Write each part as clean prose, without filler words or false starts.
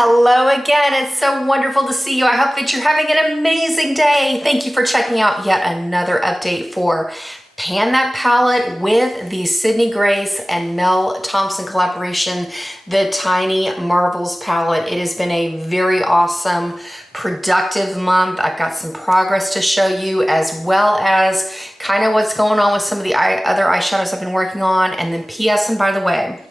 Hello again. It's so wonderful to see you. I hope that you're having an amazing day. Thank you for checking out yet another update for Pan That Palette with the Sydney Grace and Mel Thompson collaboration, the Tiny Marvels palette. It has been a very awesome, productive month. I've got some progress to show you, as well as kind of what's going on with some of the other eyeshadows I've been working on. And then P.S. and by the way,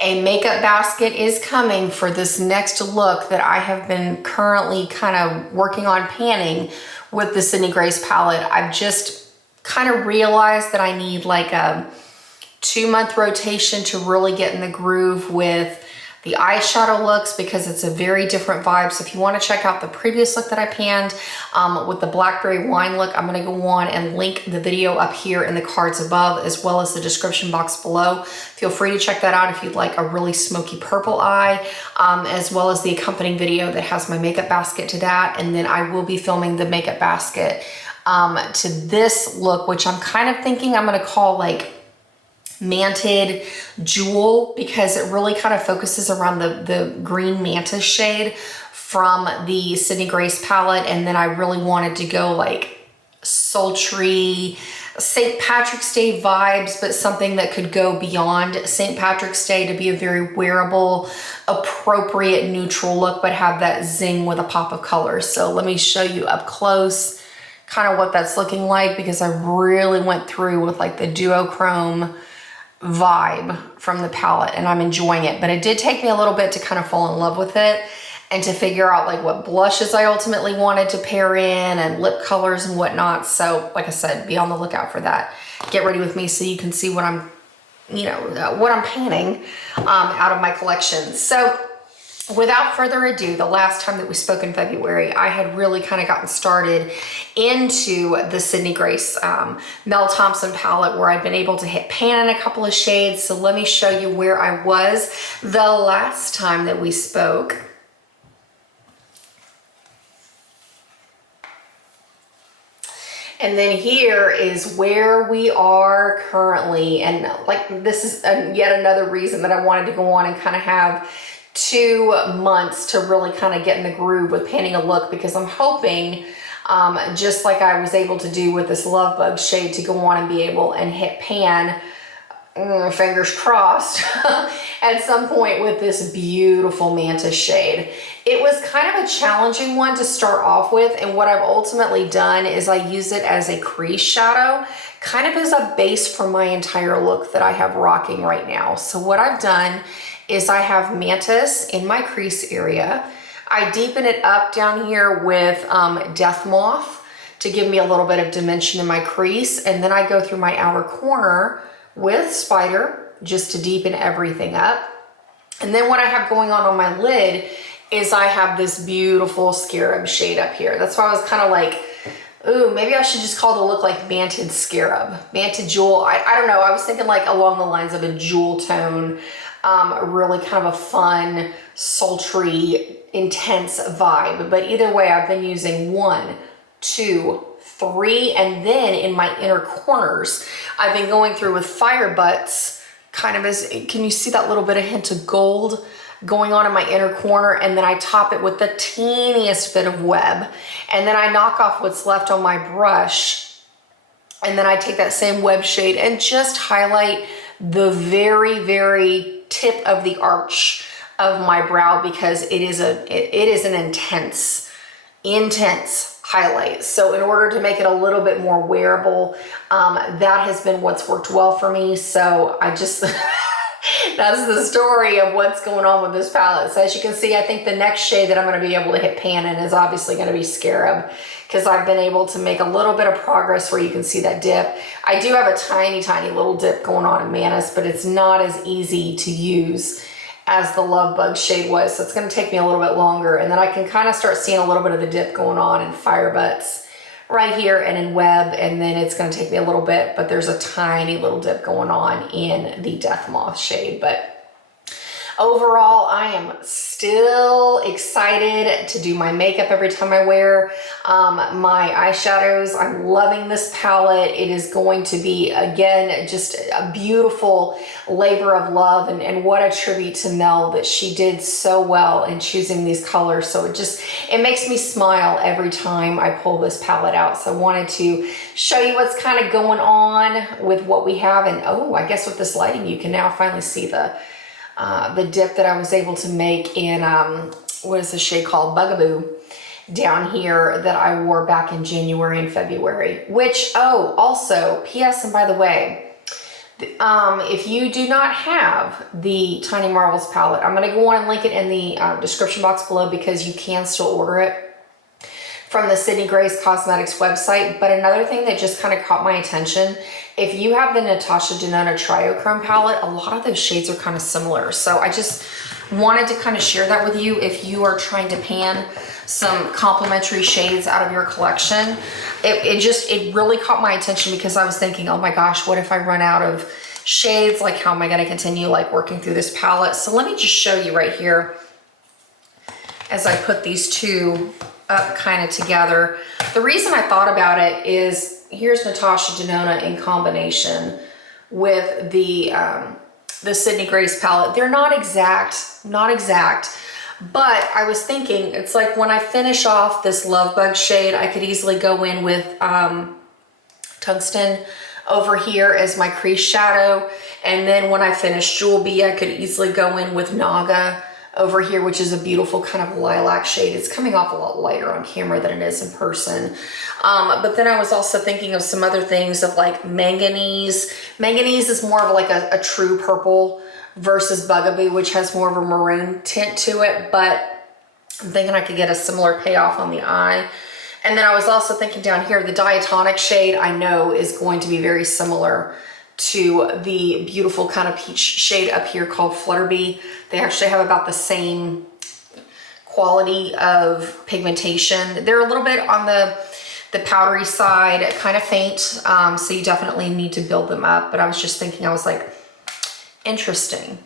a makeup basket is coming for this next look that I have been currently kind of working on panning with the Sydney Grace palette. I've just kind of realized that I need like a 2-month rotation to really get in the groove with the eyeshadow looks, because it's a very different vibe. So if you want to check out the previous look that I panned with the Blackberry Wine look, I'm going to go on and link the video up here in the cards above, as well as the description box below. Feel free to check that out if you'd like a really smoky purple eye, as well as the accompanying video that has my makeup basket to that. And then I will be filming the makeup basket to this look, which I'm kind of thinking I'm going to call like Manted Jewel, because it really kind of focuses around the green mantis shade from the Sydney Grace palette. And then I really wanted to go like sultry St. Patrick's Day vibes, but something that could go beyond St. Patrick's Day to be a very wearable, appropriate, neutral look, but have that zing with a pop of color. So let me show you up close kind of what that's looking like, because I really went through with like the duochrome vibe from the palette and I'm enjoying it. But it did take me a little bit to kind of fall in love with it and to figure out like what blushes I ultimately wanted to pair in and lip colors and whatnot. So like I said, be on the lookout for that. Get ready with me so you can see what I'm, what I'm panning out of my collection. So without further ado, the last time that we spoke in February, I had really kind of gotten started into the Sydney Grace Mel Thompson palette, where I'd been able to hit pan in a couple of shades. So let me show you where I was the last time that we spoke. And then here is where we are currently. And like, this is yet another reason that I wanted to go on and kind of have 2 months to really kind of get in the groove with panning a look, because I'm hoping, just like I was able to do with this Love Bug shade, to go on and be able and hit pan, fingers crossed, at some point with this beautiful mantis shade. It was kind of a challenging one to start off with, and what I've ultimately done is I use it as a crease shadow, kind of as a base for my entire look that I have rocking right now. So what I've done is I have mantis in my crease area. I deepen it up down here with Death Moth to give me a little bit of dimension in my crease. And then I go through my outer corner with Spider just to deepen everything up. And then what I have going on my lid is I have this beautiful Scarab shade up here. That's why I was kind of like, ooh, maybe I should just call the look like Manted Scarab, Manted Jewel. I don't know. I was thinking like along the lines of a jewel tone. Really kind of a fun, sultry, intense vibe. But either way, I've been using 1, 2, 3, and then in my inner corners, I've been going through with Fire Butts, kind of as, can you see that little bit of hint of gold going on in my inner corner? And then I top it with the teeniest bit of web. And then I knock off what's left on my brush. And then I take that same web shade and just highlight the very, very tip of the arch of my brow, because it is an intense highlight. So in order to make it a little bit more wearable, that has been what's worked well for me. So I just that's the story of what's going on with this palette. So as you can see, I think the next shade that I'm going to be able to hit pan in is obviously going to be Scarab, because I've been able to make a little bit of progress where you can see that dip. I do have a tiny, tiny little dip going on in Mantis, but it's not as easy to use as the Love Bug shade was. So it's going to take me a little bit longer. And then I can kind of start seeing a little bit of the dip going on in Fire Butts right here and in Web. And then it's going to take me a little bit, but there's a tiny little dip going on in the Death Moth shade. But Overall, I am still excited to do my makeup every time I wear my eyeshadows. I'm loving this palette. It is going to be, again, just a beautiful labor of love, and what a tribute to Mel that she did so well in choosing these colors. So it makes me smile every time I pull this palette out. So I wanted to show you what's kind of going on with what we have. And oh, I guess with this lighting, you can now finally see the dip that I was able to make in, what is the shade called? Bugaboo down here that I wore back in January and February, which, oh, also, P.S. and by the way, if you do not have the Tiny Marvels palette, I'm going to go on and link it in the description box below because you can still order it from the Sydney Grace Cosmetics website. But another thing that just kind of caught my attention, if you have the Natasha Denona Triochrome palette, a lot of those shades are kind of similar. So I just wanted to kind of share that with you if you are trying to pan some complementary shades out of your collection. It really caught my attention because I was thinking, oh my gosh, what if I run out of shades? Like, how am I going to continue like working through this palette? So let me just show you right here as I put these two up kind of together. The reason I thought about it is here's Natasha Denona in combination with the Sydney Grace palette. They're not exact, but I was thinking it's like when I finish off this Love Bug shade, I could easily go in with Tungsten over here as my crease shadow. And then when I finish Jewel Bee, I could easily go in with Naga over here, which is a beautiful kind of lilac shade. It's coming off a lot lighter on camera than it is in person. But then I was also thinking of some other things of like Manganese. Manganese is more of like a true purple versus Bugaboo, which has more of a maroon tint to it, but I'm thinking I could get a similar payoff on the eye. And then I was also thinking down here, the Diatonic shade I know is going to be very similar to the beautiful kind of peach shade up here called Flutterbee. They actually have about the same quality of pigmentation. They're a little bit on the powdery side, kind of faint, so you definitely need to build them up. But I was just thinking, I was like, interesting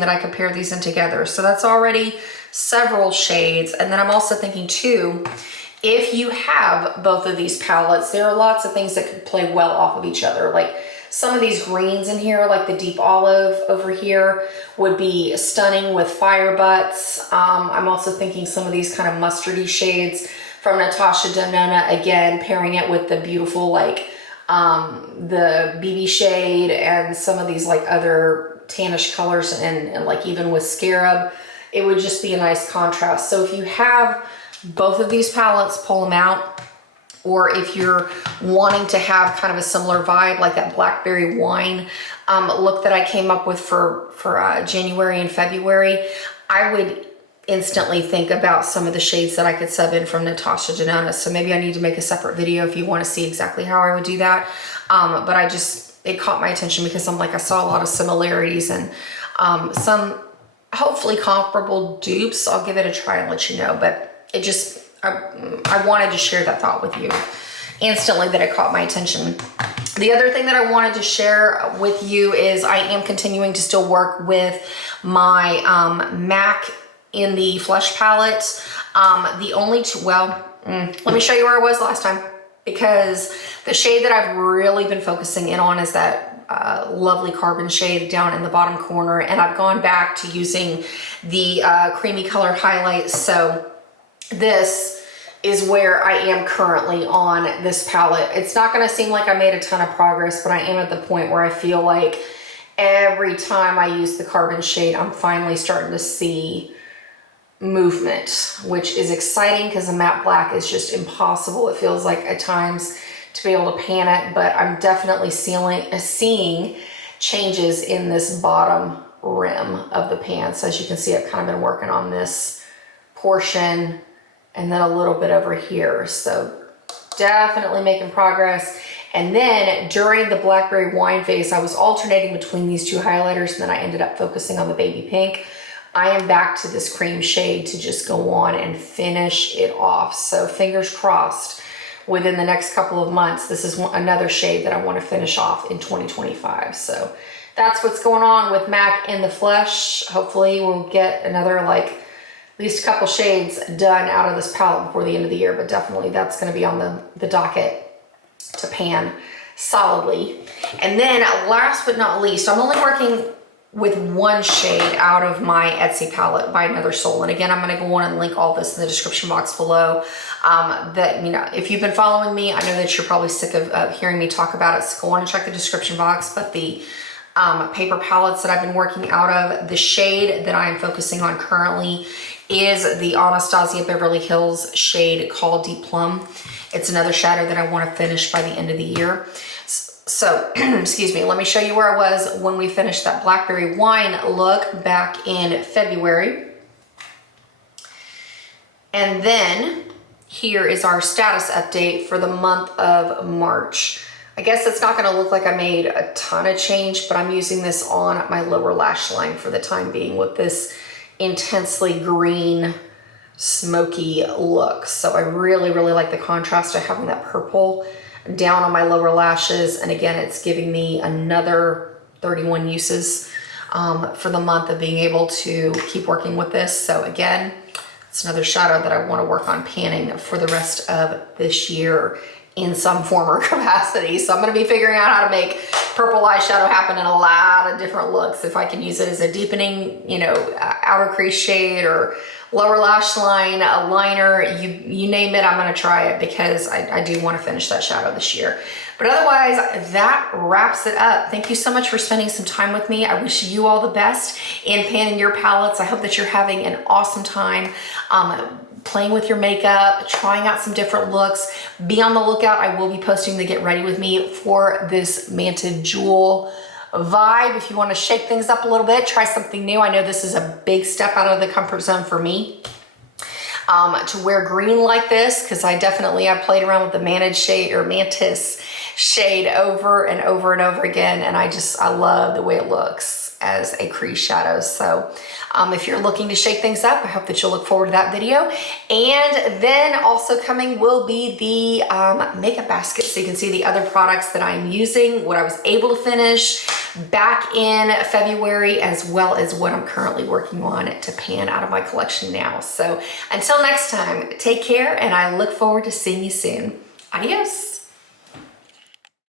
that I could pair these in together. So that's already several shades. And then I'm also thinking too, if you have both of these palettes, there are lots of things that could play well off of each other. Like some of these greens in here, like the deep olive over here, would be stunning with Fire Butts. I'm also thinking some of these kind of mustardy shades from Natasha Denona, again, pairing it with the beautiful like the BB shade and some of these like other tannish colors and like even with Scarab, it would just be a nice contrast. So if you have both of these palettes, pull them out. Or if you're wanting to have kind of a similar vibe, like that Blackberry Wine look that I came up with for January and February, I would instantly think about some of the shades that I could sub in from Natasha Denona. So maybe I need to make a separate video if you want to see exactly how I would do that. But it caught my attention because I'm like, I saw a lot of similarities and some hopefully comparable dupes. I'll give it a try and let you know, but it just, I wanted to share that thought with you instantly, that it caught my attention. The other thing that I wanted to share with you is I am continuing to still work with my MAC in the Flesh palette. The only two, let me show you where I was last time, because the shade that I've really been focusing in on is that lovely carbon shade down in the bottom corner, and I've gone back to using the creamy colored highlights. So this is where I am currently on this palette. It's not gonna seem like I made a ton of progress, but I am at the point where I feel like every time I use the carbon shade, I'm finally starting to see movement, which is exciting because the matte black is just impossible. It feels like at times to be able to pan it, but I'm definitely seeing changes in this bottom rim of the pan. So as you can see, I've kind of been working on this portion and then a little bit over here. So definitely making progress. And then during the Blackberry Wine phase, I was alternating between these two highlighters, and then I ended up focusing on the baby pink. I am back to this cream shade to just go on and finish it off. So fingers crossed, within the next couple of months, this is another shade that I want to finish off in 2025. So that's what's going on with MAC in the flesh. Hopefully we'll get another like at least a couple shades done out of this palette before the end of the year, but definitely that's going to be on the docket to pan solidly. And then last but not least, I'm only working with one shade out of my Etsy palette by Another Soul. And again, I'm going to go on and link all this in the description box below. That, you know, if you've been following me, I know that you're probably sick of hearing me talk about it, so go on and check the description box. But the paper palettes that I've been working out of, the shade that I am focusing on currently is the Anastasia Beverly Hills shade called Deep Plum. It's another shadow that I want to finish by the end of the year. So, excuse me, let me show you where I was when we finished that Blackberry Wine look back in February. And then here is our status update for the month of March. I guess it's not going to look like I made a ton of change, but I'm using this on my lower lash line for the time being with this intensely green smoky look. So I really, really like the contrast of having that purple down on my lower lashes. And again, it's giving me another 31 uses for the month of being able to keep working with this. So again, it's another shadow that I want to work on panning for the rest of this year in some form or capacity. So I'm going to be figuring out how to make purple eyeshadow happen in a lot of different looks. If I can use it as a deepening, you know, outer crease shade or lower lash line, a liner, you name it, I'm going to try it because I do want to finish that shadow this year. But otherwise, that wraps it up. Thank you so much for spending some time with me. I wish you all the best in panning your palettes. I hope that you're having an awesome time playing with your makeup, trying out some different looks. Be on the lookout. I will be posting the Get Ready With Me for this Manted Jewel vibe. If you want to shake things up a little bit, try something new. I know this is a big step out of the comfort zone for me to wear green like this, because I played around with the Mantis shade over and over and over again, and I love the way it looks as a crease shadow. So if you're looking to shake things up, I hope that you'll look forward to that video. And then also coming will be the makeup basket, so you can see the other products that I'm using, what I was able to finish back in February, as well as what I'm currently working on to pan out of my collection now. So until next time, take care, and I look forward to seeing you soon. Adios.